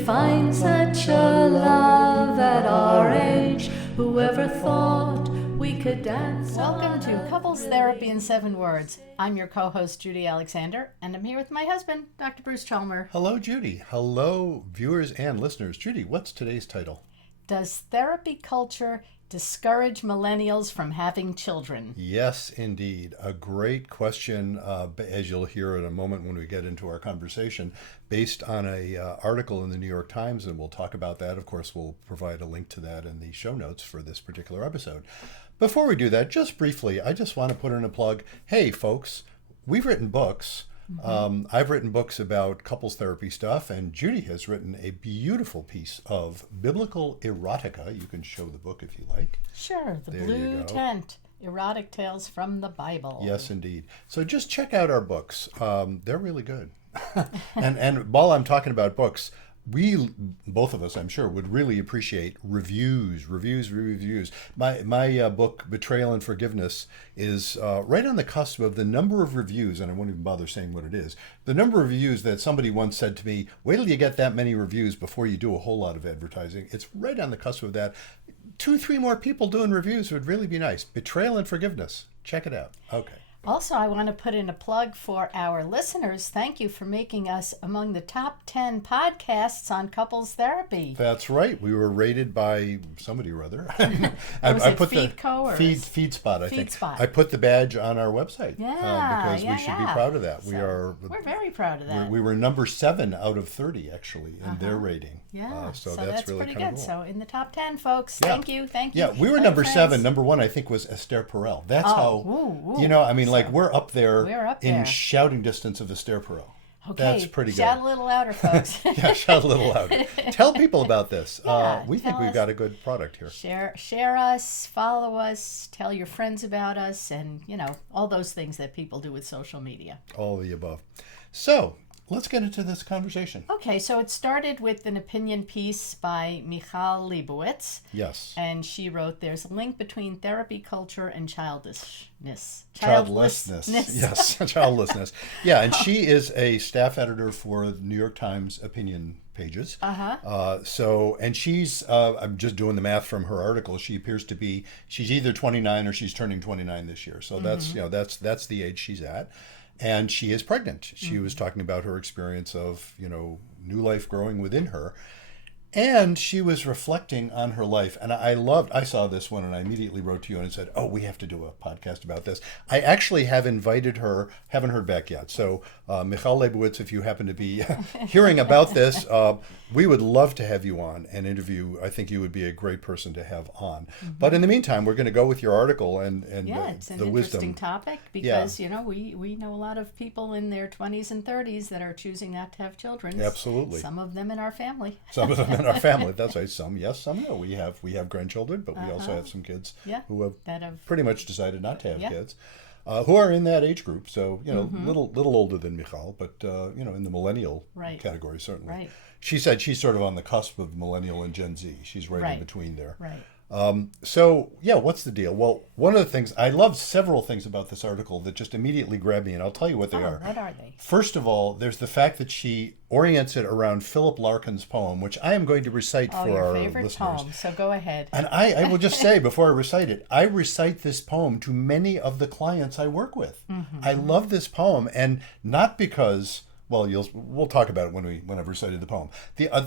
could find such a love at our age. Whoever thought we could dance? Welcome to Couples Therapy in 7 Words. I'm your co-host, Judy Alexander, and I'm here with my husband, Dr. Bruce Chalmer. Hello, Judy. Hello, viewers and listeners. Judy, what's today's title? Does therapy culture discourage millennials from having children? Yes, indeed. A great question, as you'll hear in a moment when we get into our conversation, based on a article in the New York Times, and we'll talk about that. Of course, we'll provide a link to that in the show notes for this particular episode. Before we do that, just briefly, I just want to put in a plug. Hey, folks, we've written books. I've written books about couples therapy stuff, and Judy has written a beautiful piece of biblical erotica. You can show the book if you like. Sure, The There you Blue go. Tent, Erotic Tales from the Bible. Yes, indeed. So just check out our books. They're really good. and while I'm talking about books, we, both of us, I'm sure, would really appreciate reviews. My book, Betrayal and Forgiveness, is right on the cusp of the number of reviews, and I won't even bother saying what it is, the number of reviews that somebody once said to me, wait till you get that many reviews before you do a whole lot of advertising. It's right on the cusp of that. 2-3 more people doing reviews would really be nice. Betrayal and Forgiveness. Check it out. Okay. Also, I want to put in a plug for our listeners. Thank you for making us among the top 10 podcasts on couples therapy. That's right. We were rated by somebody or other. I put FeedSpot, I think. FeedSpot. I put the badge on our website because we should be proud of that. We're very proud of that. We were number 7 out of 30 actually in their rating. Yeah, so that's really pretty kind good. of cool. So in the top 10, folks. Yeah. Thank you. Yeah, we were number 7. Number 1, I think, was Esther Perel. That's we're up there in shouting distance of Esther Perel. Okay, that's pretty good. Shout a little louder, folks. Yeah, shout a little louder. Tell people about this. Yeah, we think we've got a good product here. Share us, follow us, tell your friends about us, and, all those things that people do with social media. All of the above. So, let's get into this conversation. Okay, so it started with an opinion piece by Michal Leibowitz. Yes. And she wrote, there's a link between therapy culture and childlessness. Yes, childlessness. Yeah, and she is a staff editor for the New York Times opinion pages. And she's, I'm just doing the math from her article, she appears to be, she's either 29 or she's turning 29 this year. So that's the age she's at. And she is pregnant. She was talking about her experience of, new life growing within her. And she was reflecting on her life. And I saw this one and I immediately wrote to you and said, oh, we have to do a podcast about this. I actually have invited her, haven't heard back yet. So Michal Leibowitz, if you happen to be hearing about this, we would love to have you on and interview. I think you would be a great person to have on. But in the meantime, we're going to go with your article and it's an the interesting wisdom. topic because, we know a lot of people in their 20s and 30s that are choosing not to have children. Absolutely. Some of them in our family. Some of them in our family. That's right. Some yes, some no. We have grandchildren, but we also have some kids who have pretty much decided not to have kids. Who are in that age group, so little older than Michal, but in the millennial category certainly. Right. She said she's sort of on the cusp of millennial and Gen Z. She's right in between there. Right. What's the deal? Well, one of the things I love several things about this article that just immediately grabbed me, and I'll tell you what they are. What are they? First of all, there's the fact that she orients it around Philip Larkin's poem, which I am going to recite for your our favorite listeners. poem. So go ahead. And I will just say before I recite it, I recite this poem to many of the clients I work with. I love this poem, and not because. Well, we'll talk about it when I've recited the poem.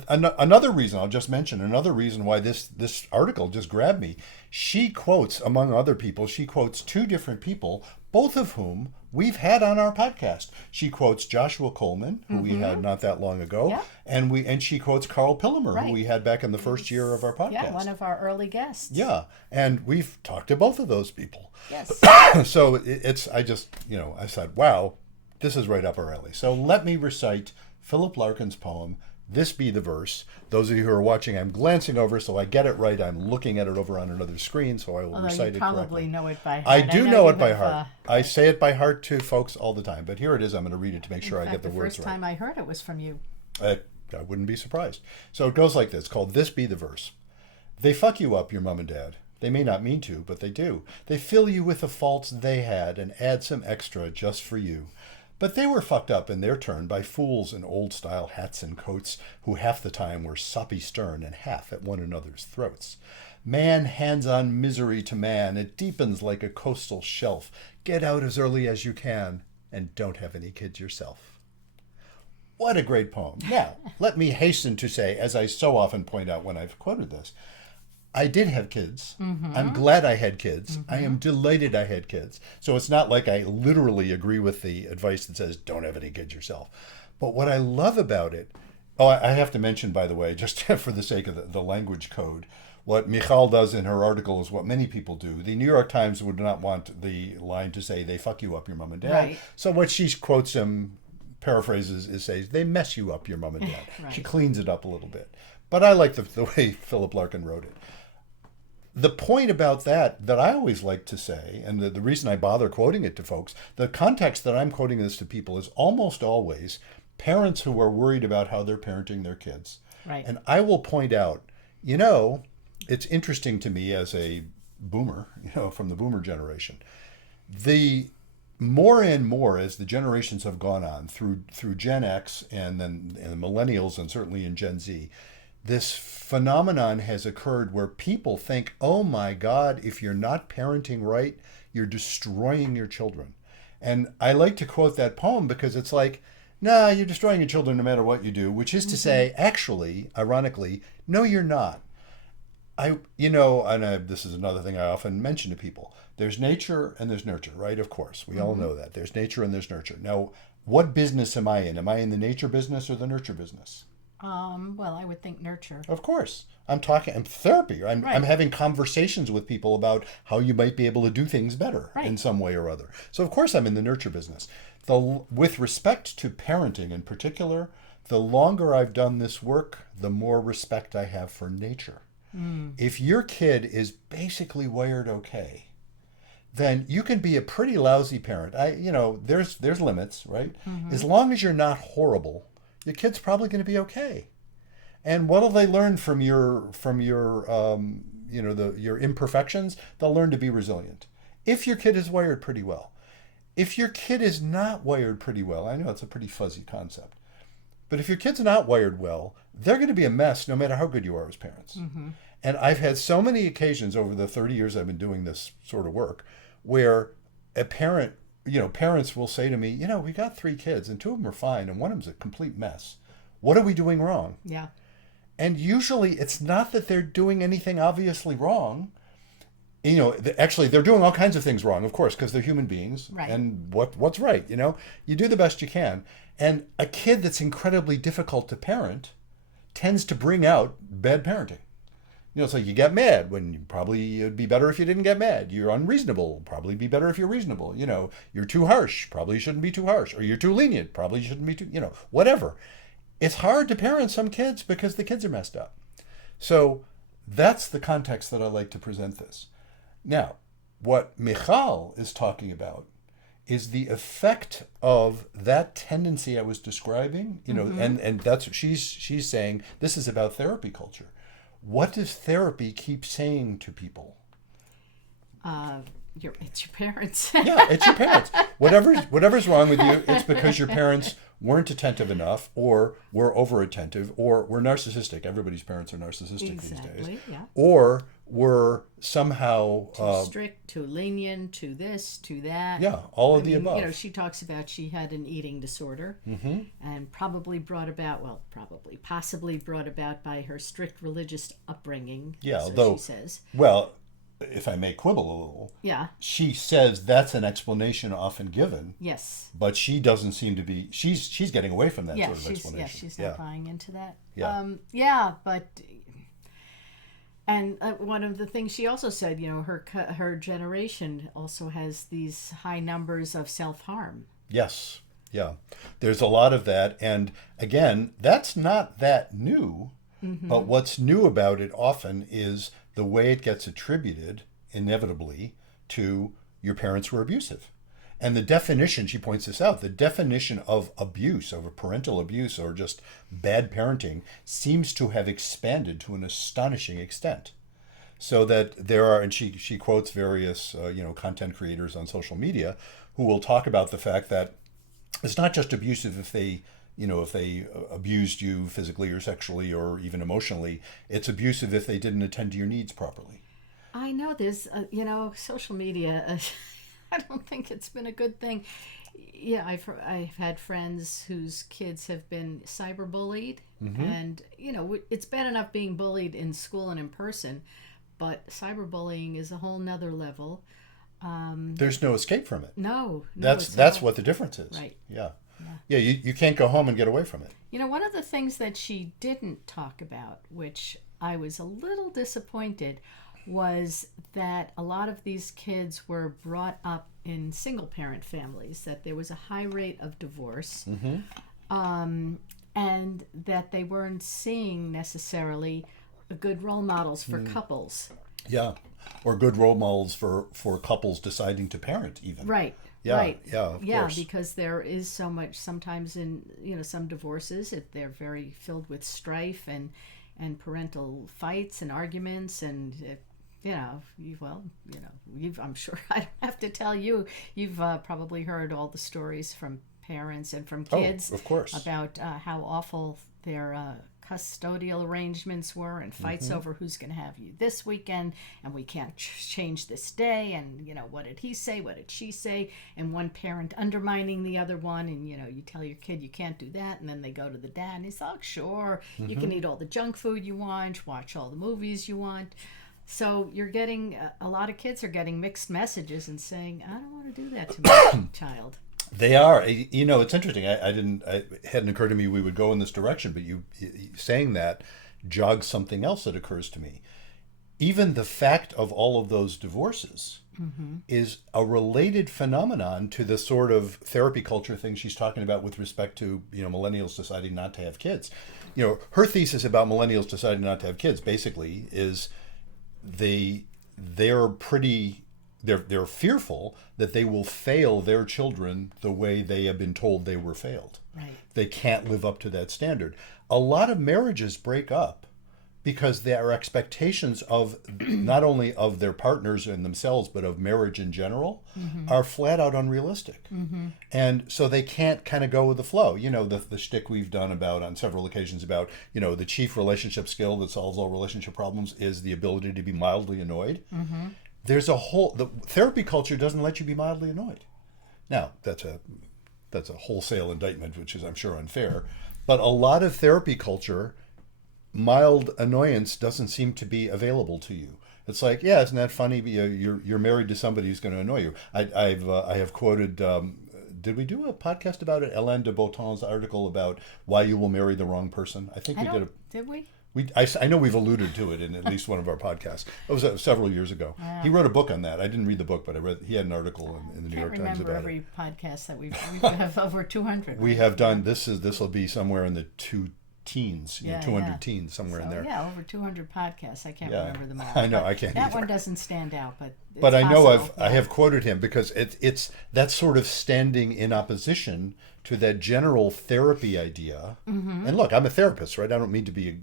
Another reason I'll just mention, why this article just grabbed me. She quotes, among other people, 2 different people, both of whom we've had on our podcast. She quotes Joshua Coleman, who we had not that long ago, and she quotes Carl Pillemer, who we had back in the first year of our podcast. Yeah, one of our early guests. Yeah, and we've talked to both of those people. Yes. So I said, wow. This is right up our alley. So let me recite Philip Larkin's poem, This Be the Verse. Those of you who are watching, I'm glancing over so I get it right. I'm looking at it over on another screen, so I will recite it correctly. You probably know it by heart. I do know it by heart. I say it by heart to folks all the time. But here it is. I'm going to read it to make sure I get the words right. The first time I heard it was from you. I wouldn't be surprised. So it goes like this. It's called This Be the Verse. They fuck you up, your mom and dad. They may not mean to, but they do. They fill you with the faults they had and add some extra just for you. But they were fucked up in their turn by fools in old-style hats and coats who half the time were soppy stern and half at one another's throats. Man hands on misery to man. It deepens like a coastal shelf. Get out as early as you can and don't have any kids yourself. What a great poem. Now, let me hasten to say, as I so often point out when I've quoted this, I did have kids. I'm glad I had kids. I am delighted I had kids. So it's not like I literally agree with the advice that says don't have any kids yourself. But what I love about it, I have to mention, by the way, just for the sake of the language code, what Michal does in her article is what many people do. The New York Times would not want the line to say they fuck you up, your mom and dad. Right. So what she quotes him, paraphrases, is says they mess you up, your mom and dad. Right. She cleans it up a little bit. But I like the way Philip Larkin wrote it. The point about that I always like to say, and the reason I bother quoting it to folks, the context that I'm quoting this to people is almost always parents who are worried about how they're parenting their kids. Right. And I will point out, it's interesting to me as a boomer, from the boomer generation, the more and more as the generations have gone on through Gen X and then millennials and certainly in Gen Z, this phenomenon has occurred where people think, oh my God, if you're not parenting right, you're destroying your children. And I like to quote that poem because it's like, nah, you're destroying your children no matter what you do, which is to say, actually, ironically, no, you're not. This is another thing I often mention to people. There's nature and there's nurture, right? Of course, we all know that. There's nature and there's nurture. Now, what business am I in? Am I in the nature business or the nurture business? Well, I would think nurture. Of course. I'm therapy. I'm having conversations with people about how you might be able to do things better in some way or other. So of course I'm in the nurture business. With respect to parenting in particular, the longer I've done this work, the more respect I have for nature. If your kid is basically wired okay, then you can be a pretty lousy parent. There's limits, right? As long as you're not horrible, your kid's probably going to be okay. And what'll they learn from your imperfections? They'll learn to be resilient. If your kid is wired pretty well. If your kid is not wired pretty well, I know it's a pretty fuzzy concept, but if your kid's not wired well, they're going to be a mess no matter how good you are as parents. And I've had so many occasions over the 30 years I've been doing this sort of work where a parent, parents will say to me, we got 3 kids and 2 of them are fine and one of them's a complete mess. What are we doing wrong? Yeah. And usually it's not that they're doing anything obviously wrong. Actually, they're doing all kinds of things wrong, of course, because they're human beings. Right. And what's right, you do the best you can. And a kid that's incredibly difficult to parent tends to bring out bad parenting. So you get mad when probably it'd be better if you didn't get mad. You're unreasonable, probably be better if you're reasonable. You're too harsh, probably shouldn't be too harsh. Or you're too lenient, probably shouldn't be too, whatever. It's hard to parent some kids because the kids are messed up. So that's the context that I like to present this. Now, what Michal is talking about is the effect of that tendency I was describing, and that's what she's saying. This is about therapy culture. What does therapy keep saying to people? It's your parents. Yeah, it's your parents. Whatever's wrong with you, it's because your parents weren't attentive enough, or were over attentive, or were narcissistic. Everybody's parents are narcissistic these days. Yeah. Or were somehow too strict, too lenient, too this, too that. Yeah, all of the above. She talks about she had an eating disorder, and possibly brought about by her strict religious upbringing. Yeah, so although she says. Well, if I may quibble a little. Yeah. She says that's an explanation often given. Yes. But she doesn't seem to be. She's getting away from that sort of explanation. Yeah, she's not buying into that. Yeah. But. And one of the things she also said, her generation also has these high numbers of self-harm. Yes. Yeah. There's a lot of that. And again, that's not that new. But what's new about it often is the way it gets attributed, inevitably, to your parents were abusive. And the definition, she points this out, the definition of abuse, of parental abuse or just bad parenting seems to have expanded to an astonishing extent. So that there are, and she quotes various, content creators on social media who will talk about the fact that it's not just abusive if they, if they abused you physically or sexually or even emotionally. It's abusive if they didn't attend to your needs properly. I know there's, social media. I don't think it's been a good thing. Yeah, I've had friends whose kids have been cyberbullied, and it's bad enough being bullied in school and in person, but cyberbullying is a whole nother level. There's no escape from it. No, that's what the difference is. Right. Yeah. You can't go home and get away from it. One of the things that she didn't talk about, which I was a little disappointed, was that a lot of these kids were brought up in single parent families, that there was a high rate of divorce, and that they weren't seeing necessarily good role models for couples. Yeah, or good role models for couples deciding to parent even. Right. Yeah, right. Of course. Because there is so much, sometimes in some divorces, they're very filled with strife and parental fights and arguments, and I'm sure I don't have to tell you, you've probably heard all the stories from parents and from kids, of course, about how awful their custodial arrangements were, and fights over who's going to have you this weekend, and we can't change this day, and what did he say, what did she say, and one parent undermining the other one, and you tell your kid you can't do that, and then they go to the dad and he's like, sure, you can eat all the junk food you want, watch all the movies you want. So you're getting, a lot of kids are getting mixed messages and saying, I don't want to do that to my child. They are. It's interesting. It hadn't occurred to me we would go in this direction, but you saying that jogs something else that occurs to me. Even the fact of all of those divorces is a related phenomenon to the sort of therapy culture thing she's talking about with respect to, millennials deciding not to have kids. Her thesis about millennials deciding not to have kids basically is they're fearful that they will fail their children the way they have been told they were failed. Right. They can't live up to that standard. A lot of marriages break up because their expectations of not only of their partners and themselves, but of marriage in general, are flat out unrealistic. And so they can't kind of go with the flow. The shtick we've done on several occasions about, the chief relationship skill that solves all relationship problems is the ability to be mildly annoyed. There's the therapy culture doesn't let you be mildly annoyed. Now, that's a wholesale indictment, which is, I'm sure, unfair. But a lot of therapy culture, mild annoyance doesn't seem to be available to you. It's like, yeah, isn't that funny? You're married to somebody who's going to annoy you. I have quoted. Did we do a podcast about it? Alain de Botton's article about why you will marry the wrong person. I think we did. Did we? I know we've alluded to it in at least one of our podcasts. It was several years ago. He wrote a book on that. I didn't read the book, but he had an article in the New York Times about it. I can't remember every podcast that we have over 200. We have done. This will be somewhere in the 200 teens, somewhere in there. Yeah, over 200 podcasts. I can't remember them all. I know, I can't That either. one doesn't stand out, but I know I have quoted him because it's that sort of standing in opposition to that general therapy idea. And look, I'm a therapist, right? I don't mean to be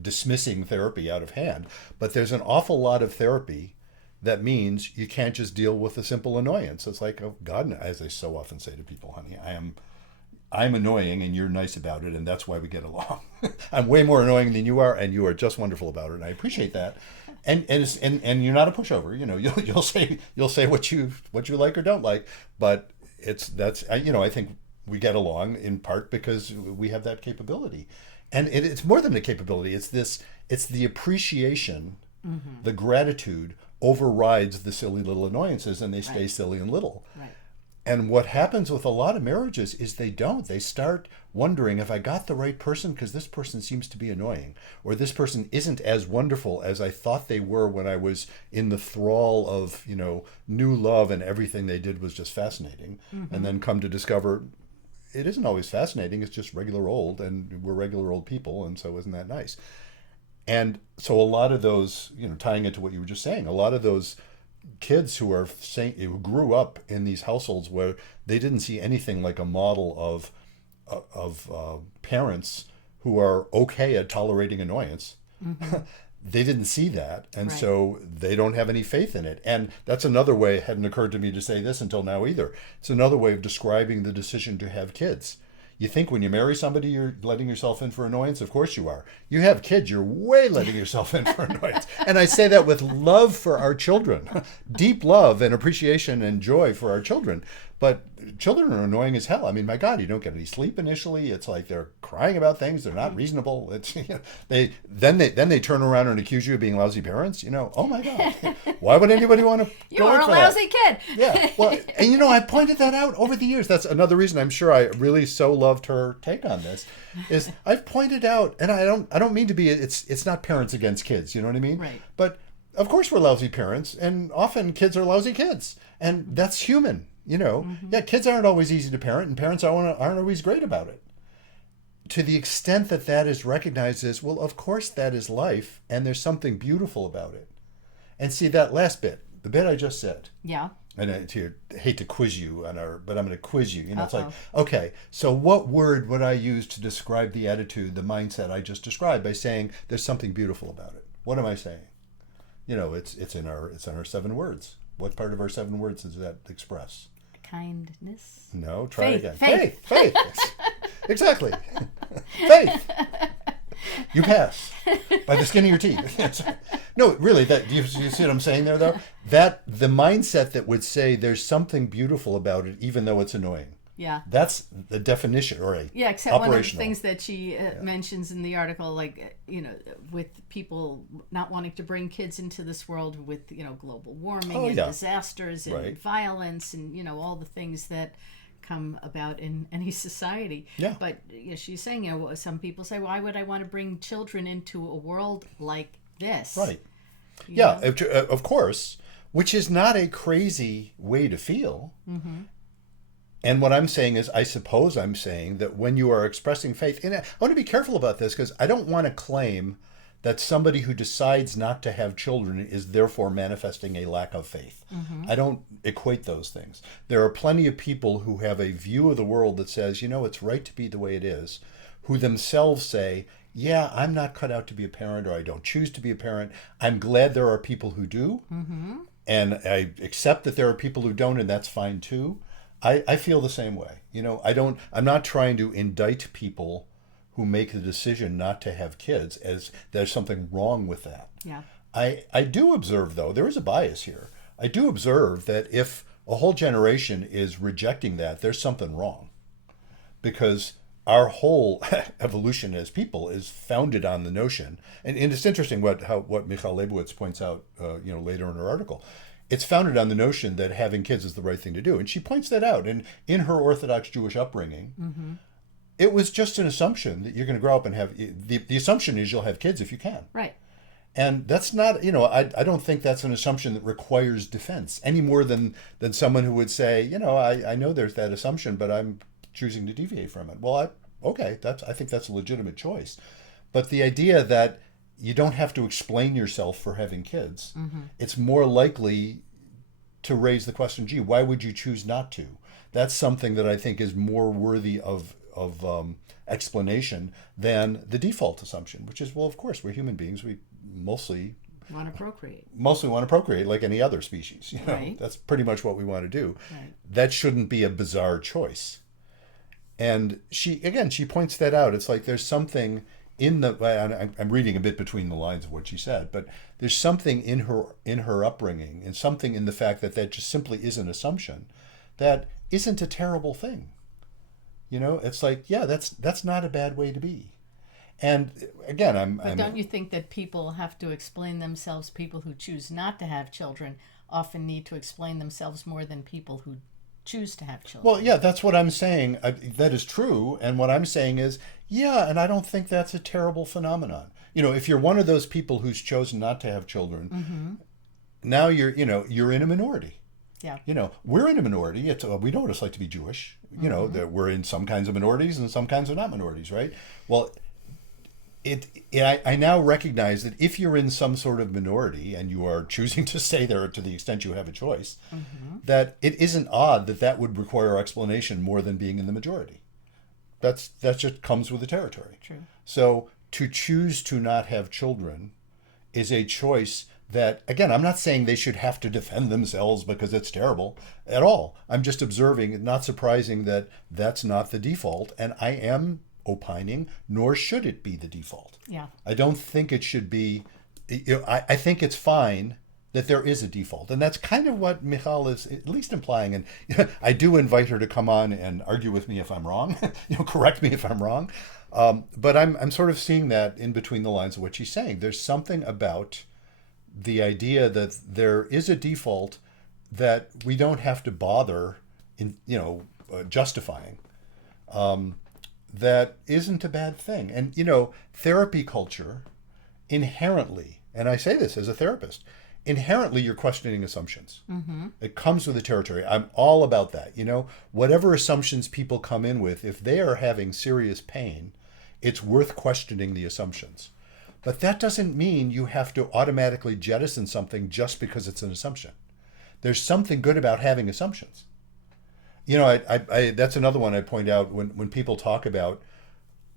dismissing therapy out of hand, but there's an awful lot of therapy that means you can't just deal with a simple annoyance. It's like, oh God, as I so often say to people, honey, I'm annoying and you're nice about it, and that's why we get along. I'm way more annoying than you are, and you are just wonderful about it, and I appreciate that. And you're not a pushover. You'll say what you like or don't like, but I think we get along in part because we have that capability. And it's more than a capability. It's the appreciation, the gratitude overrides the silly little annoyances, and they stay silly and little. Right. And what happens with a lot of marriages is they don't. They start wondering if I got the right person because this person seems to be annoying, or this person isn't as wonderful as I thought they were when I was in the thrall of, new love and everything they did was just fascinating. And then come to discover it isn't always fascinating. It's just regular old, and we're regular old people, and so isn't that nice? And so a lot of those, tying into what you were just saying, a lot of those kids who grew up in these households where they didn't see anything like a model of parents who are okay at tolerating annoyance, they didn't see that, and Right. so they don't have any faith in it. And that's another way, it hadn't occurred to me to say this until now either. It's another way of describing the decision to have kids. You think when you marry somebody, you're letting yourself in for annoyance? Of course you are. You have kids, you're way letting yourself in for annoyance. And I say that with love for our children, deep love and appreciation and joy for our children. But children are annoying as hell. I mean, my God, you don't get any sleep initially. It's like they're crying about things. They're not reasonable. It's, you know, they turn around and accuse you of being lousy parents. You know, oh my God, why would anybody want to? You are a lousy kid. Yeah, well, and you know, I pointed that out over the years. That's another reason I'm sure I really so loved her take on this. Is I've pointed out, and I don't mean to be. It's not parents against kids. You know what I mean? Right. But of course we're lousy parents, and often kids are lousy kids, and that's human. You know, yeah, kids aren't always easy to parent, and parents aren't always great about it. To the extent that that is recognized as, well, of course that is life, and there's something beautiful about it. And see, that last bit, the bit I just said, Yeah. and I hate to quiz you but I'm going to quiz you. You know, it's like, Uh-oh. okay, so what word would I use to describe the attitude, the mindset I just described by saying there's something beautiful about it? What am I saying? You know, it's in our 7 words. What part of our 7 words does that express? Kindness. No, try Faith, again. faith. Faith. Exactly. Faith. You pass by the skin of your teeth. No, really, that you see what I'm saying there, though? That the mindset that would say there's something beautiful about it, even though it's annoying. Yeah. That's the definition, or a Yeah, except one of the operational. things that she mentions in the article, like, you know, with people not wanting to bring kids into this world with, you know, global warming Oh, and yeah. disasters and Right. violence and, you know, all the things that come about in any society. Yeah. But you know, she's saying, you know, some people say, why would I want to bring children into a world like this? Right. You Yeah, know? of course, which is not a crazy way to feel. Mm-hmm. And what I'm saying is, I suppose I'm saying that when you are expressing faith, and I want to be careful about this because I don't want to claim that somebody who decides not to have children is therefore manifesting a lack of faith. Mm-hmm. I don't equate those things. There are plenty of people who have a view of the world that says, you know, it's right to be the way it is, who themselves say, yeah, I'm not cut out to be a parent, or I don't choose to be a parent. I'm glad there are people who do. Mm-hmm. And I accept that there are people who don't, and that's fine too. I feel the same way. You know, I'm not trying to indict people who make the decision not to have kids as there's something wrong with that. Yeah. I do observe, though, there is a bias here. I do observe that if a whole generation is rejecting that, there's something wrong. Because our whole evolution as people is founded on the notion, and it's interesting what Michal Leibowitz points out later in her article. It's founded on the notion that having kids is the right thing to do. And she points that out. And in her Orthodox Jewish upbringing, mm-hmm. It was just an assumption that you're going to grow up and have, the assumption is you'll have kids if you can. Right. And that's not, I don't think that's an assumption that requires defense any more than someone who would say, I know there's that assumption, but I'm choosing to deviate from it. Well, I think that's a legitimate choice. But the idea that you don't have to explain yourself for having kids, mm-hmm. It's more likely to raise the question, gee, why would you choose not to? That's something that I think is more worthy of explanation than the default assumption, which is, well, of course, we're human beings. We mostly want to procreate. Mostly want to procreate like any other species. Right. That's pretty much what we want to do. Right. That shouldn't be a bizarre choice. And she points that out. It's like there's something I'm reading a bit between the lines of what she said, but there's something in her upbringing and something in the fact that just simply is an assumption that isn't a terrible thing. It's like, yeah, that's not a bad way to be. And again, But don't you think that people have to explain themselves? People who choose not to have children often need to explain themselves more than people who choose to have children. Well, yeah, that's what I'm saying. That is true. And what I'm saying is, yeah, and I don't think that's a terrible phenomenon. If you're one of those people who's chosen not to have children, mm-hmm. Now you're in a minority. Yeah. We're in a minority. We know what it's like to be Jewish. Mm-hmm. That we're in some kinds of minorities and some kinds of not minorities, right? Well, I now recognize that if you're in some sort of minority and you are choosing to stay there to the extent you have a choice, mm-hmm. that it isn't odd that would require explanation more than being in the majority. That just comes with the territory. True. So to choose to not have children is a choice that, again, I'm not saying they should have to defend themselves because it's terrible at all. I'm just observing, not surprising that that's not the default. And I am opining, nor should it be the default. Yeah. I don't think it should be, I think it's fine that there is a default. And that's kind of what Michal is at least implying. And I do invite her to come on and argue with me if I'm wrong, correct me if I'm wrong. But I'm sort of seeing that in between the lines of what she's saying. There's something about the idea that there is a default that we don't have to bother in, justifying. That isn't a bad thing. And, therapy culture inherently, and I say this as a therapist, inherently you're questioning assumptions. Mm-hmm. It comes with the territory. I'm all about that. Whatever assumptions people come in with, if they are having serious pain, it's worth questioning the assumptions. But that doesn't mean you have to automatically jettison something just because it's an assumption. There's something good about having assumptions. I that's another one I point out when people talk about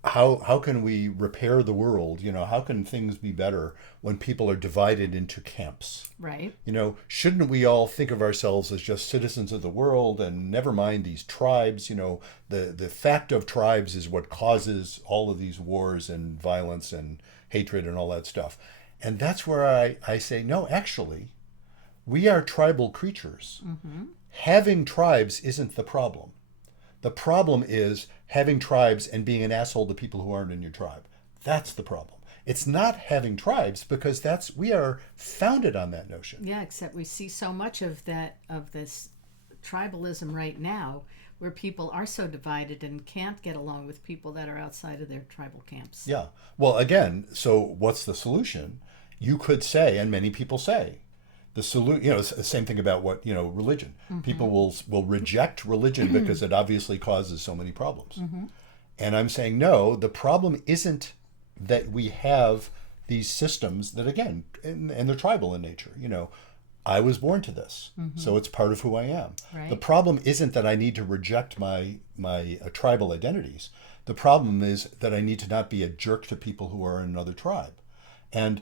how can we repair the world? How can things be better when people are divided into camps? Right. Shouldn't we all think of ourselves as just citizens of the world and never mind these tribes? The fact of tribes is what causes all of these wars and violence and hatred and all that stuff. And that's where I say, no, actually, we are tribal creatures. Mm-hmm. Having tribes isn't the problem. The problem is having tribes and being an asshole to people who aren't in your tribe. That's the problem. It's not having tribes because we are founded on that notion. Yeah, except we see so much of this tribalism right now where people are so divided and can't get along with people that are outside of their tribal camps. Yeah. Well, again, so what's the solution? You could say, and many people say, the same thing about religion. Mm-hmm. People will reject religion because it obviously causes so many problems. Mm-hmm. And I'm saying, no, the problem isn't that we have these systems that, again, and they're tribal in nature. I was born to this, so it's part of who I am. Right. The problem isn't that I need to reject my tribal identities. The problem is that I need to not be a jerk to people who are in another tribe. And,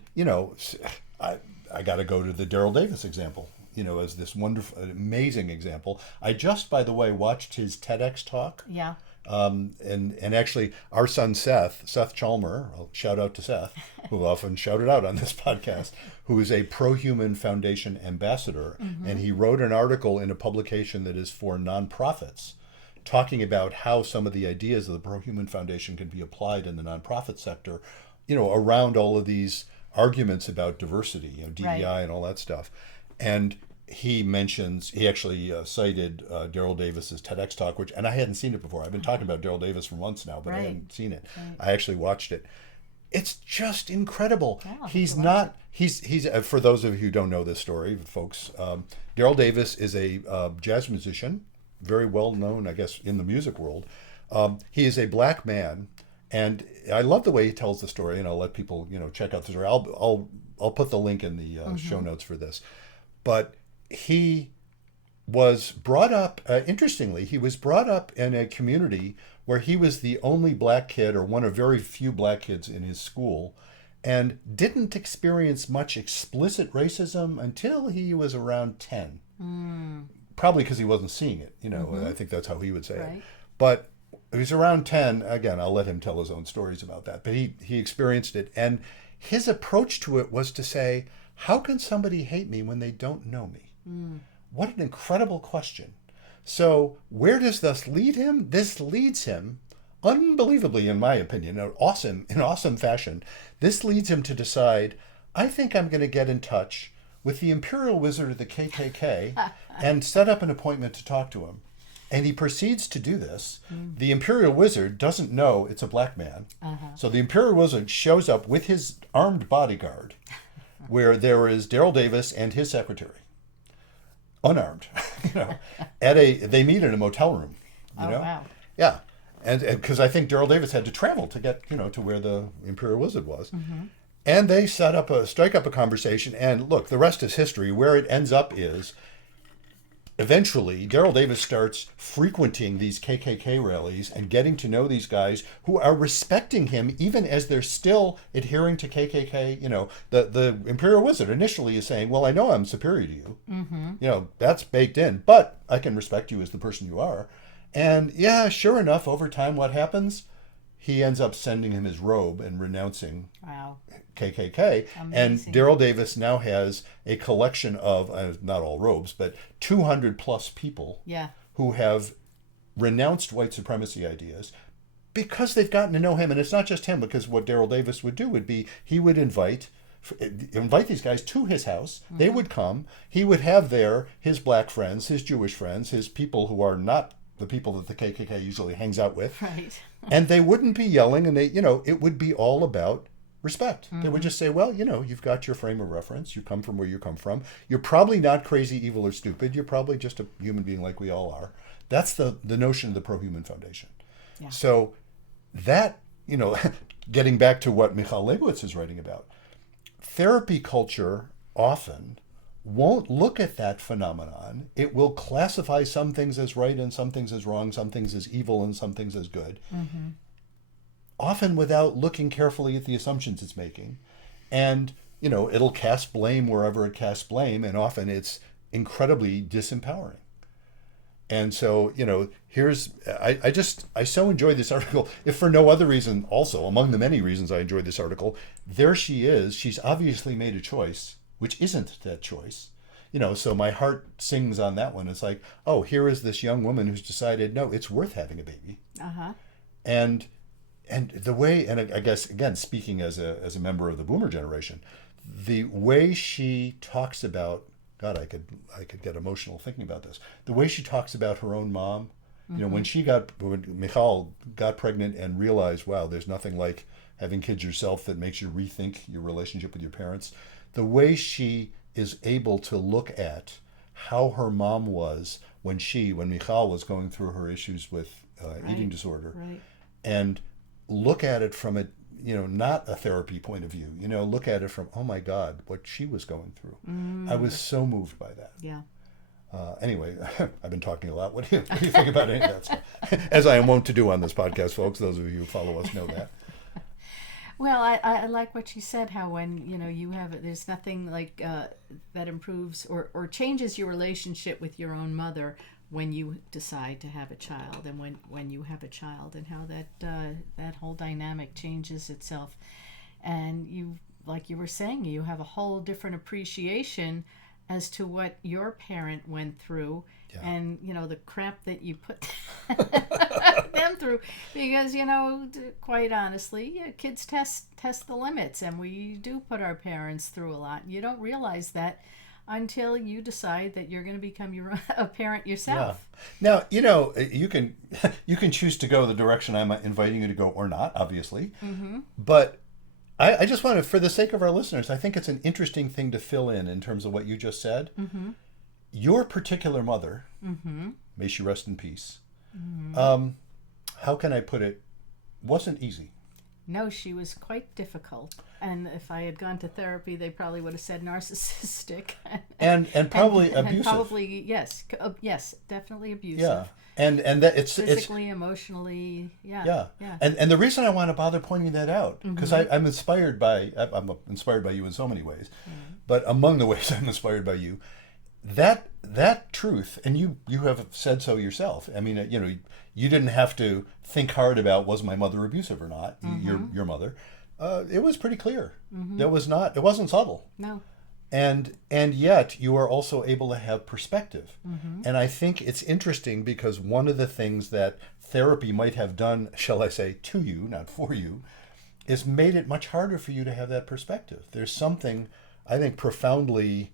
I got to go to the Daryl Davis example, as this wonderful, amazing example. I just, by the way, watched his TEDx talk. Yeah. And actually, our son Seth Chalmer, I'll shout out to Seth, who often shouted out on this podcast, who is a Pro-Human Foundation ambassador. Mm-hmm. And he wrote an article in a publication that is for nonprofits, talking about how some of the ideas of the Pro-Human Foundation can be applied in the nonprofit sector, around all of these arguments about diversity, DEI right. and all that stuff. And he actually cited Daryl Davis's TEDx talk, and I hadn't seen it before. I've been talking about Daryl Davis for months now, but right. I hadn't seen it. Right. I actually watched it. It's just incredible. Yeah, he's for those of you who don't know this story, folks, Daryl Davis is a jazz musician, very well known, I guess, in the music world. He is a black man. And I love the way he tells the story, and I'll let people, check out the story. I'll put the link in the show notes for this. But he was brought up, interestingly, he was brought up in a community where he was the only black kid, or one of very few black kids in his school, and didn't experience much explicit racism until he was around 10. Mm. Probably because he wasn't seeing it, I think that's how he would say it. But he was around 10. Again, I'll let him tell his own stories about that. But he experienced it. And his approach to it was to say, how can somebody hate me when they don't know me? Mm. What an incredible question. So where does this lead him? This leads him, unbelievably, in my opinion, in awesome fashion. This leads him to decide, I think I'm going to get in touch with the Imperial Wizard of the KKK and set up an appointment to talk to him. And he proceeds to do this. Mm. The Imperial Wizard doesn't know it's a black man. Uh-huh. So the Imperial Wizard shows up with his armed bodyguard, where there is Daryl Davis and his secretary, unarmed. They meet in a motel room. Wow. Yeah, and because I think Daryl Davis had to travel to get to where the Imperial Wizard was. Mm-hmm. And they strike up a conversation. And look, the rest is history. Where it ends up is, eventually, Daryl Davis starts frequenting these KKK rallies and getting to know these guys who are respecting him even as they're still adhering to KKK. You know, the Imperial Wizard initially is saying, well, I know I'm superior to you. You know, that's baked in, but I can respect you as the person you are. And yeah, sure enough, over time, what happens? He ends up sending him his robe and renouncing KKK. Amazing. And Daryl Davis now has a collection of, not all robes, but 200 plus people who have renounced white supremacy ideas because they've gotten to know him. And it's not just him, because what Daryl Davis would do would be he would invite these guys to his house. They would come. He would have there his black friends, his Jewish friends, his people who are not the people that the KKK usually hangs out with. Right. And they wouldn't be yelling, and it would be all about respect. They would just say, well, you've got your frame of reference. You come from where you come from. You're probably not crazy, evil, or stupid. You're probably just a human being like we all are. That's the notion of the Pro-Human Foundation. Yeah. So that, getting back to what Michal Leibowitz is writing about, therapy culture often won't look at that phenomenon. It will classify some things as right and some things as wrong, some things as evil and some things as good, often without looking carefully at the assumptions it's making. And, it'll cast blame wherever it casts blame, and often it's incredibly disempowering. And so, I so enjoyed this article, if for no other reason, also among the many reasons I enjoyed this article, there she is. She's obviously made a choice which isn't that choice. So my heart sings on that one. It's like, oh, here is this young woman who's decided, no, it's worth having a baby. And the way, and I guess, again, speaking as a member of the boomer generation, the way she talks about, God, I could get emotional thinking about this. The way she talks about her own mom, when Michal got pregnant and realized, wow, there's nothing like having kids yourself that makes you rethink your relationship with your parents. The way she is able to look at how her mom was when Michal was going through her issues with eating disorder, and look at it from not a therapy point of view, look at it from, oh my God, what she was going through. I was so moved by that. Yeah. Anyway, I've been talking a lot. What do you think about any of that stuff? As I am wont to do on this podcast, folks, those of you who follow us know that. Well, I like what you said, how when, you have, there's nothing like that improves or changes your relationship with your own mother when you decide to have a child, and when you have a child, and how that whole dynamic changes itself. And you, like you were saying, you have a whole different appreciation as to what your parent went through, and the crap that you put them through, because quite honestly, kids test the limits, and we do put our parents through a lot. You don't realize that until you decide that you're going to become a parent yourself. Now, you can choose to go the direction I'm inviting you to go or not, obviously, but I just want to, for the sake of our listeners, I think it's an interesting thing to fill in terms of what you just said. Your particular mother, may she rest in peace, how can I put it, wasn't easy. No, she was quite difficult. And if I had gone to therapy, they probably would have said narcissistic. and probably abusive. And probably, yes, definitely abusive. Yeah. And that it's physically, emotionally, yeah. And the reason I want to bother pointing that out, because I'm inspired by you in so many ways, but among the ways I'm inspired by you, that truth, and you have said so yourself. I mean, you didn't have to think hard about, was my mother abusive or not, your mother. It was pretty clear. It wasn't subtle. No. And yet you are also able to have perspective. And I think it's interesting because one of the things that therapy might have done, shall I say, to you, not for you, is made it much harder for you to have that perspective. There's something, I think, profoundly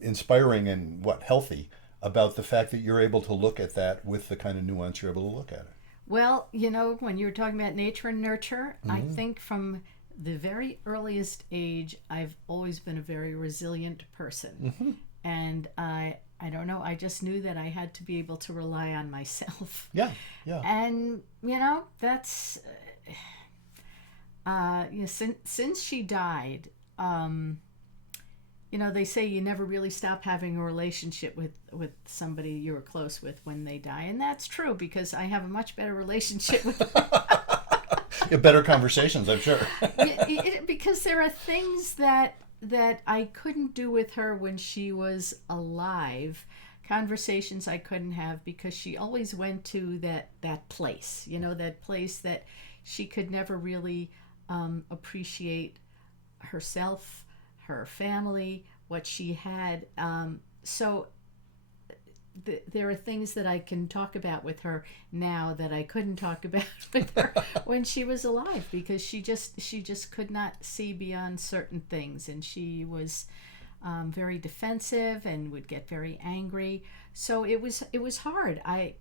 inspiring and healthy about the fact that you're able to look at that with the kind of nuance you're able to look at it. Well, when you were talking about nature and nurture, I think from the very earliest age, I've always been a very resilient person. And I don't know, I just knew that I had to be able to rely on myself. Yeah. And, that's, since she died, they say you never really stop having a relationship with somebody you were close with when they die. And that's true, because I have a much better relationship with Better conversations, I'm sure. because there are things that I couldn't do with her when she was alive, conversations I couldn't have, because she always went to that place, that place that she could never really appreciate herself, her family, what she had. So there are things that I can talk about with her now that I couldn't talk about with her when she was alive, because she just could not see beyond certain things, and she was very defensive and would get very angry. So it was hard. I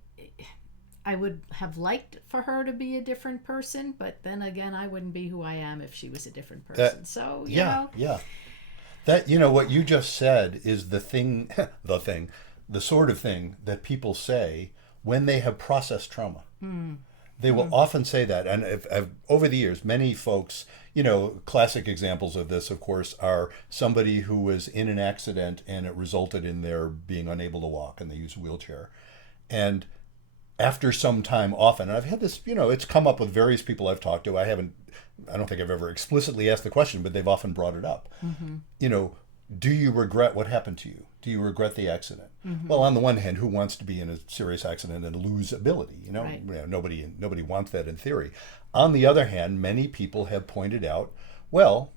would have liked for her to be a different person, but then again, I wouldn't be who I am if she was a different person. So yeah. That, what you just said is the sort of thing that people say when they have processed trauma. They will often say that. And over the years, many folks, classic examples of this, of course, are somebody who was in an accident and it resulted in their being unable to walk and they use a wheelchair. And after some time, often, and I've had this, it's come up with various people I've talked to. I don't think I've ever explicitly asked the question, but they've often brought it up. Do you regret what happened to you? Do you regret the accident? Well, on the one hand, who wants to be in a serious accident and lose ability? Right. Nobody wants that in theory. On the other hand, many people have pointed out, well,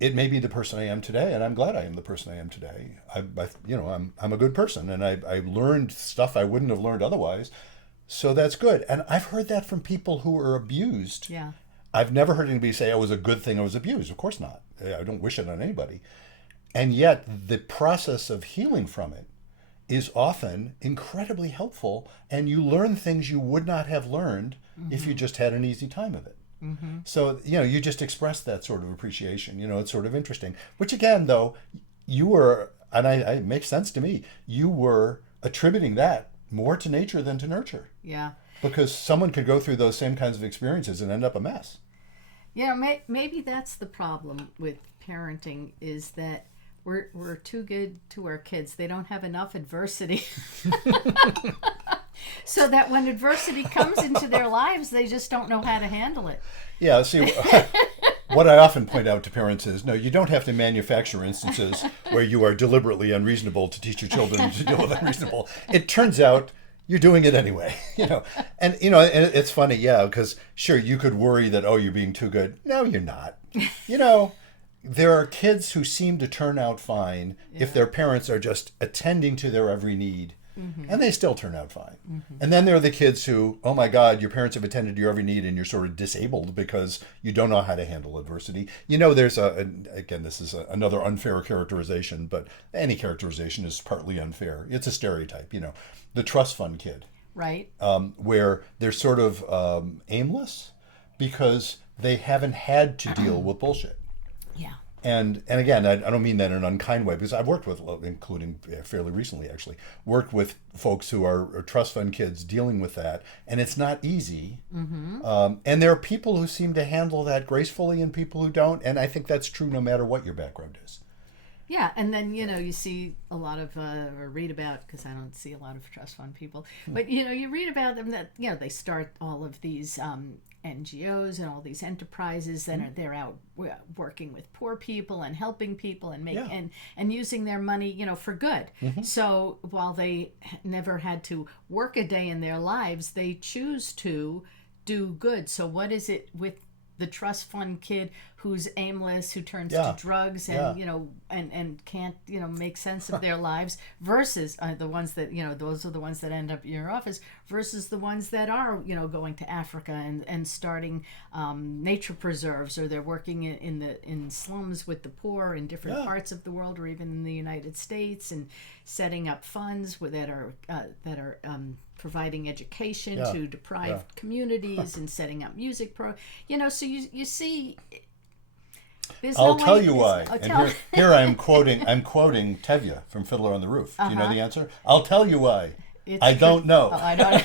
it may be the person I am today, and I'm glad I am the person I am today. I'm a good person, and I learned stuff I wouldn't have learned otherwise. So that's good. And I've heard that from people who are abused. Yeah. I've never heard anybody say, it was a good thing I was abused. Of course not. I don't wish it on anybody. And yet the process of healing from it is often incredibly helpful, and you learn things you would not have learned if you just had an easy time of it. So, you just expressed that sort of appreciation. It's sort of interesting. Which again, though, you were, and it makes sense to me, you were attributing that more to nature than to nurture. Yeah. Because someone could go through those same kinds of experiences and end up a mess. Maybe that's the problem with parenting, is that we're too good to our kids. They don't have enough adversity. So that when adversity comes into their lives, they just don't know how to handle it. Yeah, see, what I often point out to parents is, no, you don't have to manufacture instances where you are deliberately unreasonable to teach your children to deal with unreasonable. It turns out you're doing it anyway, And, and it's funny, because sure, you could worry that, you're being too good. No, you're not. There are kids who seem to turn out fine if their parents are just attending to their every need, and they still turn out fine. And then there are the kids who, oh my God, your parents have attended to your every need and you're sort of disabled because you don't know how to handle adversity. There's again, this is another unfair characterization, but any characterization is partly unfair. It's a stereotype, the trust fund kid. Right. Where they're sort of aimless because they haven't had to deal with bullshit. Yeah. And again, I don't mean that in an unkind way, because I've worked with, including fairly recently actually, worked with folks who are trust fund kids dealing with that, and it's not easy. And there are people who seem to handle that gracefully and people who don't, and I think that's true no matter what your background is. Yeah, and then, you see a lot of, or read about, because I don't see a lot of trust fund people, but, you read about them that, they start all of these NGOs and all these enterprises, and they're out working with poor people and helping people and and using their money, for good. So while they never had to work a day in their lives, they choose to do good. So what is it with the trust fund kid who's aimless, who turns to drugs and and can't make sense of their lives, versus the ones that those are the ones that end up in your office, versus the ones that are going to Africa and starting nature preserves, or they're working in slums with the poor in different parts of the world, or even in the United States, and setting up funds that are providing education to deprived communities, and setting up music so you see. I'll tell you why. And here I'm quoting Tevye from Fiddler on the Roof. Do you know the answer? I'll tell you why. I don't know. I don't.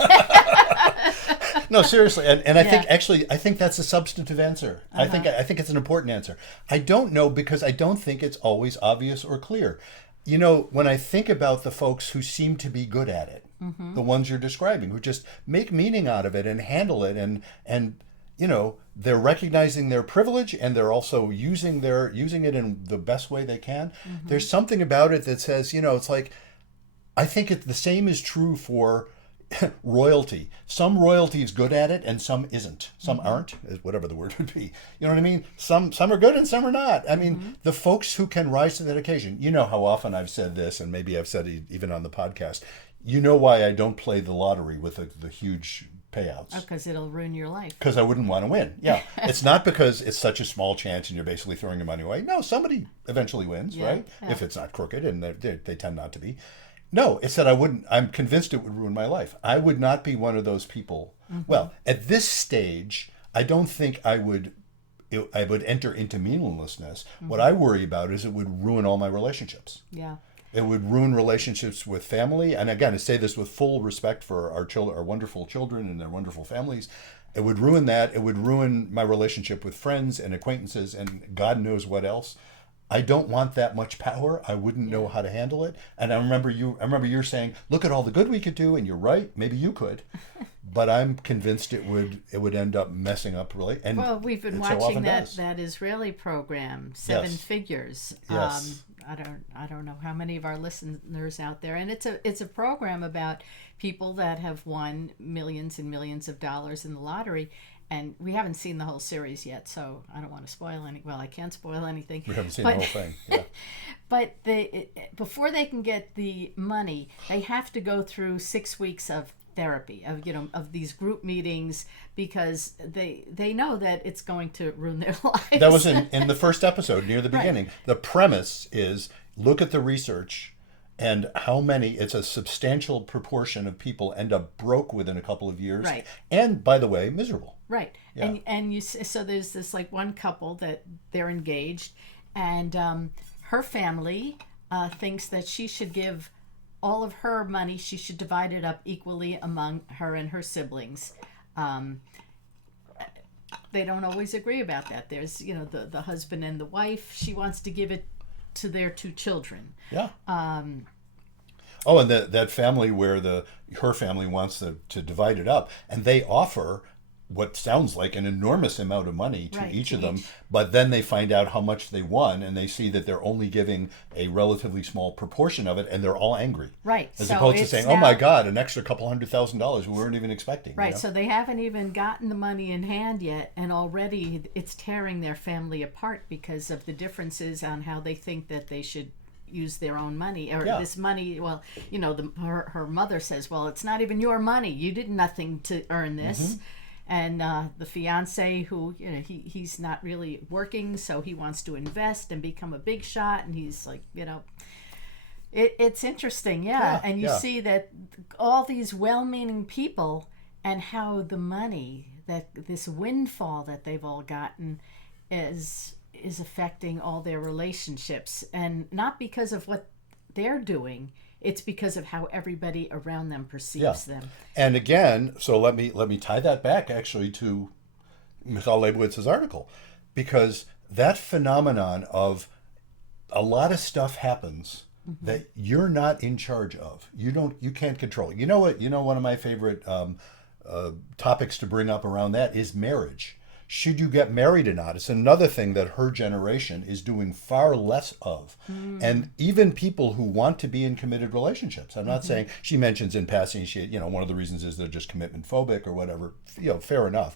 No, seriously, and I think Yeah. actually I think that's a substantive answer. I think it's an important answer. I don't know because I don't think it's always obvious or clear. You know, when I think about the folks who seem to be good at it, the ones you're describing, who just make meaning out of it and handle it, and you know, they're recognizing their privilege and they're also using it in the best way they can. There's something about it that says, you know, it's like, I think the same is true for royalty. Some royalty is good at it and some isn't. Some aren't, whatever the word would be. You know what I mean? Some are good and some are not. I mean, the folks who can rise to that occasion. You know how often I've said this, and maybe I've said it even on the podcast. You know why I don't play the lottery with the huge payouts? Because it'll ruin your life. Because I wouldn't want to win. Yeah. It's not because it's such a small chance and you're basically throwing your money away. No, somebody eventually wins, right? Yeah. If it's not crooked, and they tend not to be. No, it's that I'm convinced it would ruin my life. I would not be one of those people. Well, at this stage, I don't think I would enter into meaninglessness. What I worry about is it would ruin all my relationships. Yeah. It would ruin relationships with family. And again, I say this with full respect for our children, our wonderful children and their wonderful families. It would ruin that. It would ruin my relationship with friends and acquaintances and God knows what else. I don't want that much power. I wouldn't know how to handle it. And I remember you're saying, look at all the good we could do, and you're right. Maybe you could, but I'm convinced it would end up messing up really. And well, we've been it so watching often that does. that Israeli program, Seven Yes. Figures. Yes. I don't know how many of our listeners out there, and it's a program about people that have won millions and millions of dollars in the lottery. And we haven't seen the whole series yet, so I don't want to spoil any. Well, I can't spoil anything. We haven't seen the whole thing. Yeah. But before they can get the money, they have to go through 6 weeks of therapy, of these group meetings, because they know that it's going to ruin their lives. That was in the first episode near the beginning. Right. The premise is look at the research and how many, it's a substantial proportion of people end up broke within a couple of years. Right. And by the way, miserable. Right. Yeah. And so there's this like one couple that they're engaged, and her family thinks that she should give all of her money, she should divide it up equally among her and her siblings. They don't always agree about that. There's, the husband and the wife, she wants to give it to their 2 children. Yeah. Oh, and that family where her family wants to divide it up, and they offer what sounds like an enormous amount of money to Right, each to of them, each. but then they find out how much they won, and they see that they're only giving a relatively small proportion of it, and they're all angry. Right. As So opposed to it's saying, now- "Oh my God, an extra couple $100,000 we weren't even expecting." Right, You know? so they haven't even gotten the money in hand yet, and already it's tearing their family apart because of the differences on how they think that they should use their own money, or Yeah. this money. Well, her mother says, well, it's not even your money, you did nothing to earn this. And the fiance, who he's not really working, so he wants to invest and become a big shot, and he's like, it's interesting. Yeah, And you yeah. see that all these well-meaning people, and how the money, that this windfall that they've all gotten is affecting all their relationships, and not because of what they're doing, it's because of how everybody around them perceives them. And again, so let me tie that back actually to Michal Leibowitz's article, because that phenomenon of a lot of stuff happens that you're not in charge of. You can't control. You know what? One of my favorite topics to bring up around that is marriage. Should you get married or not? It's another thing that her generation is doing far less of. And even people who want to be in committed relationships. I'm not saying, she mentions in passing, one of the reasons is they're just commitment phobic or whatever. Fair enough.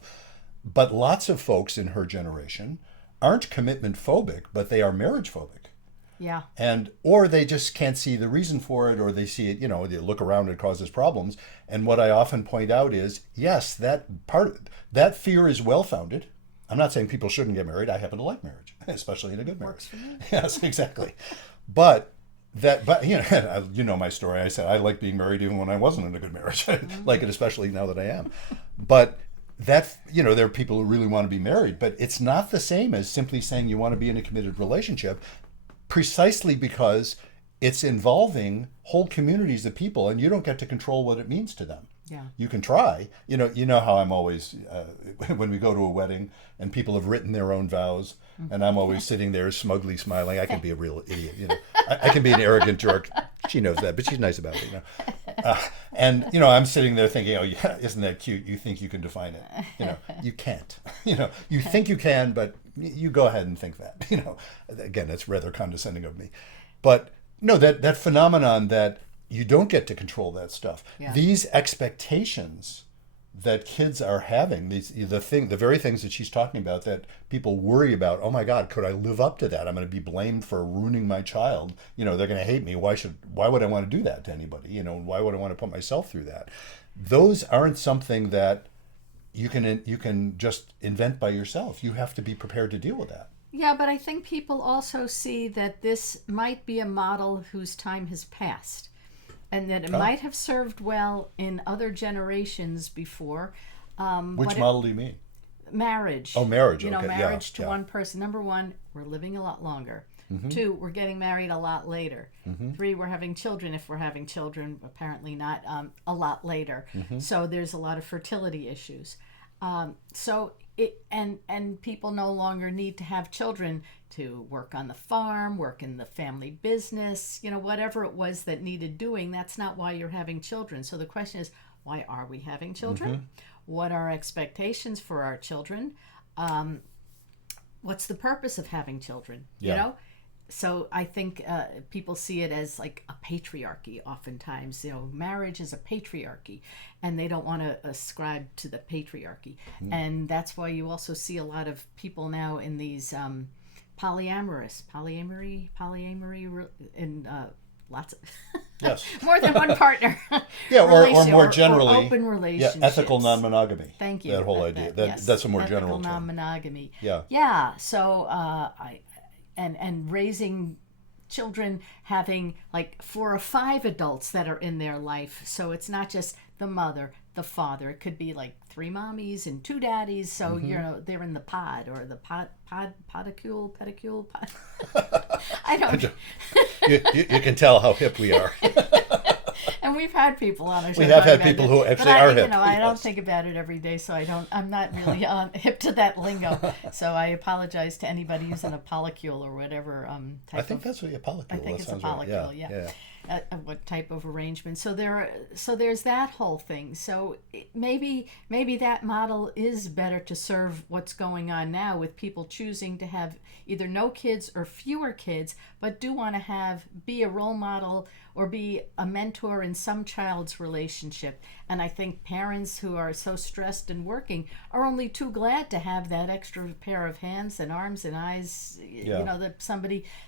But lots of folks in her generation aren't commitment phobic, but they are marriage phobic. Yeah. Or they just can't see the reason for it, or they see it, they look around, it causes problems. And what I often point out is, yes, that fear is well-founded. I'm not saying people shouldn't get married. I happen to like marriage, especially in a good marriage. Works for me. Yes, exactly. But my story. I said I like being married even when I wasn't in a good marriage. I like it, especially now that I am. But that, there are people who really want to be married, but it's not the same as simply saying you want to be in a committed relationship, precisely because it's involving whole communities of people, and you don't get to control what it means to them. Yeah. You can try. You know how I'm always when we go to a wedding and people have written their own vows, and I'm always sitting there smugly smiling. I can be a real idiot. I can be an arrogant jerk. She knows that, but she's nice about it. And I'm sitting there thinking, oh yeah, isn't that cute? You think you can define it? You can't. You think you can, but you go ahead and think that. Again, that's rather condescending of me, but no, that phenomenon that you don't get to control that stuff. Yeah. These expectations that kids are having, the very things that she's talking about that people worry about. Oh my God, could I live up to that? I'm going to be blamed for ruining my child. They're going to hate me. Why would I want to do that to anybody? Why would I want to put myself through that? Those aren't something that you can just invent by yourself. You have to be prepared to deal with that. Yeah, but I think people also see that this might be a model whose time has passed, and that it might have served well in other generations before. Which model do you mean? Marriage. Oh, marriage. Marriage to one person. Number one, we're living a lot longer. Mm-hmm. 2, we're getting married a lot later. Mm-hmm. 3, we're having children, if we're having children, apparently not, a lot later. Mm-hmm. So there's a lot of fertility issues. And people no longer need to have children to work on the farm, work in the family business, whatever it was that needed doing. That's not why you're having children. So the question is, why are we having children? Mm-hmm. What are expectations for our children? What's the purpose of having children? Yeah. So I think people see it as like a patriarchy oftentimes. Marriage is a patriarchy, and they don't want to ascribe to the patriarchy. Mm. And that's why you also see a lot of people now in these polyamory, in lots of yes, more than one partner. Yeah, or more generally, or open relationships. Yeah, ethical non-monogamy. Thank you. That whole idea. That's a more ethical general term. Non-monogamy. Yeah. Yeah. So and raising children, having like 4 or 5 adults that are in their life. So it's not just the mother, the father. It could be like 3 mommies and 2 daddies. So Mm-hmm. they're in the pod or the pedicule. I don't. you can tell how hip we are. And we've had people on our show. We have had people who actually are hip. I don't think about it every day, so I'm not really hip to that lingo. So I apologize to anybody using a polycule or whatever type. I think that's what a polycule. I think it's a polycule. Right. Yeah. What type of arrangement? So there's that whole thing. So maybe that model is better to serve what's going on now with people choosing to have either no kids or fewer kids, but do want to be a role model or be a mentor in some child's relationship. And I think parents who are so stressed and working are only too glad to have that extra pair of hands and arms and eyes, that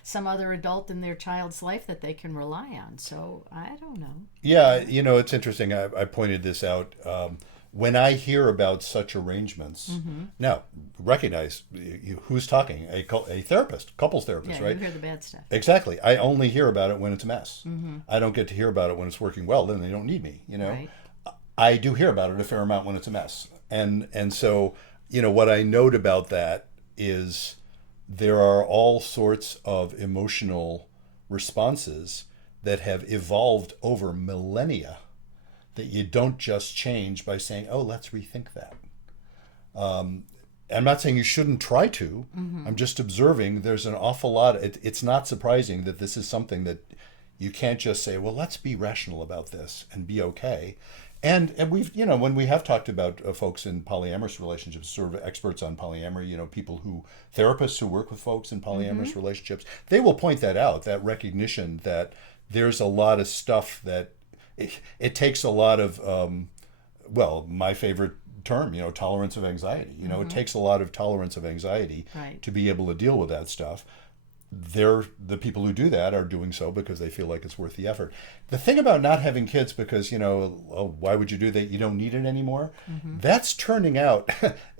some other adult in their child's life that they can rely on. So I don't know. Yeah, it's interesting. I pointed this out. When I hear about such arrangements, mm-hmm. Now recognize who's talking. A therapist, couples therapist, right? You hear the bad stuff. Exactly. I only hear about it when it's a mess. Mm-hmm. I don't get to hear about it when it's working well. Then they don't need me. Right. I do hear about it a fair amount when it's a mess, and so what I note about that is there are all sorts of emotional responses that have evolved over millennia that you don't just change by saying, oh, let's rethink that. I'm not saying you shouldn't try to. Mm-hmm. I'm just observing there's an awful lot. It's not surprising that this is something that you can't just say, well, let's be rational about this and be okay. And we've, when we have talked about folks in polyamorous relationships, sort of experts on polyamory, therapists who work with folks in polyamorous mm-hmm. relationships, they will point that out, that recognition that there's a lot of stuff that it takes a lot of, my favorite term, tolerance of anxiety. Mm-hmm. It takes a lot of tolerance of anxiety right. to be able to deal with that stuff. The people who do that are doing so because they feel like it's worth the effort. The thing about not having kids because, why would you do that? You don't need it anymore. Mm-hmm. That's turning out,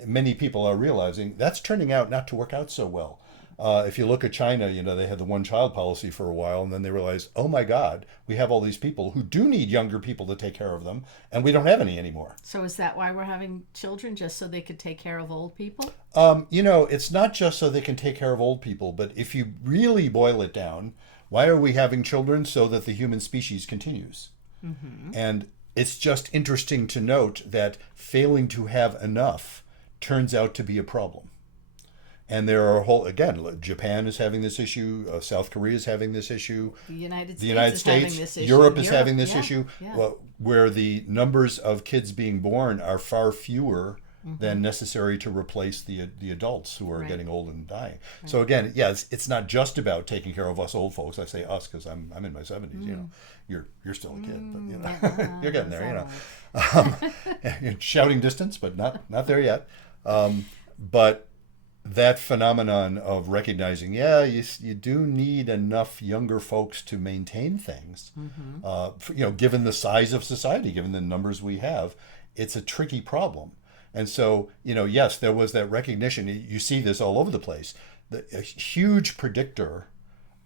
many people are realizing, that's turning out not to work out so well. If you look at China, they had the one-child policy for a while, and then they realized, oh my God, we have all these people who do need younger people to take care of them, and we don't have any anymore. So is that why we're having children, just so they could take care of old people? It's not just so they can take care of old people, but if you really boil it down, why are we having children? So that the human species continues. Mm-hmm. And it's just interesting to note that failing to have enough turns out to be a problem. And there are Japan is having this issue, South Korea is having this issue, The United States, having this issue. Europe is having this yeah, issue, yeah. where the numbers of kids being born are far fewer than necessary to replace the adults who are getting old and dying. Right. So again, it's not just about taking care of us old folks. I say us because I'm in my 70s. You know, you're still a kid, but you know, you're getting there. You know, shouting distance, but not there yet. But that phenomenon of recognizing, you do need enough younger folks to maintain things. Given the size of society, given the numbers we have, it's a tricky problem. And so, yes, there was that recognition. You see this all over the place. A huge predictor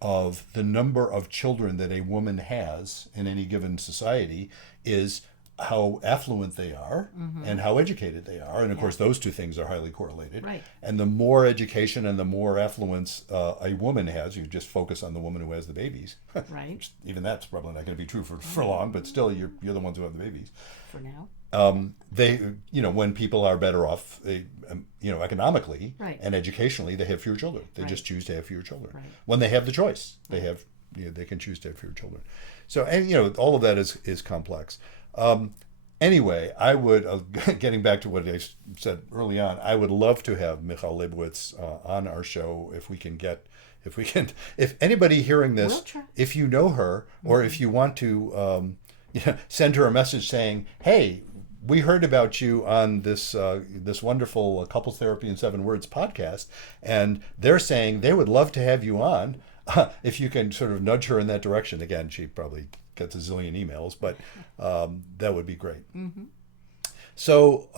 of the number of children that a woman has in any given society is how affluent they are and how educated they are. And of course, those two things are highly correlated. Right. And the more education and the more affluence a woman has, you just focus on the woman who has the babies. Right. Even that's probably not going to be true for long, but still, you're the ones who have the babies. For now. They, when people are better off, economically and educationally, they have fewer children. They just choose to have fewer children. Right. When they have the choice, they can choose to have fewer children. So, and all of that is complex. Anyway, I would, getting back to what I said early on, I would love to have Michal Leibowitz on our show if anybody hearing this, if you know her, or if you want to send her a message saying, hey, we heard about you on this wonderful Couples Therapy in 7 Words podcast, and they're saying they would love to have you on. If you can sort of nudge her in that direction. Again, she probably gets a zillion emails, but that would be great. So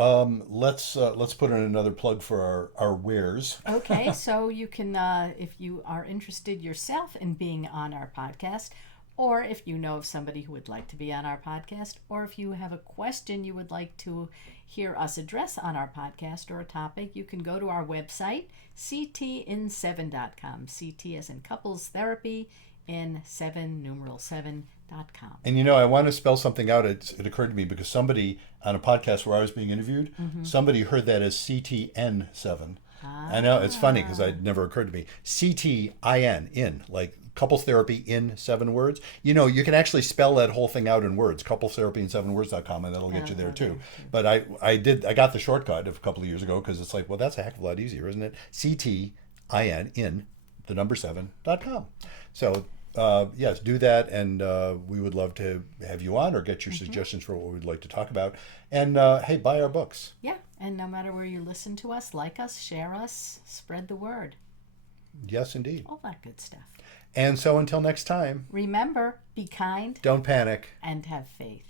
let's put in another plug for our wares. Okay, so you can, if you are interested yourself in being on our podcast, or if you know of somebody who would like to be on our podcast, or if you have a question you would like to hear us address on our podcast or a topic, you can go to our website, ctin7.com. CT as in couples therapy in 7.7.com. And I want to spell something out. It occurred to me because somebody on a podcast where I was being interviewed, somebody heard that as CTN7. I know, it's funny because it never occurred to me. CTIN, in, like couples therapy in 7 words. You can actually spell that whole thing out in words, couplestherapyin7words.com, and that'll get you there too. But I got the shortcut a couple of years ago because it's like, well, that's a heck of a lot easier, isn't it? CTIN in the number 7.com. So yes, do that, and we would love to have you on or get your suggestions for what we'd like to talk about. And hey, buy our books. Yeah, and no matter where you listen to us, like us, share us, spread the word. Yes, indeed. All that good stuff. And so until next time, remember, be kind. Don't panic. And have faith.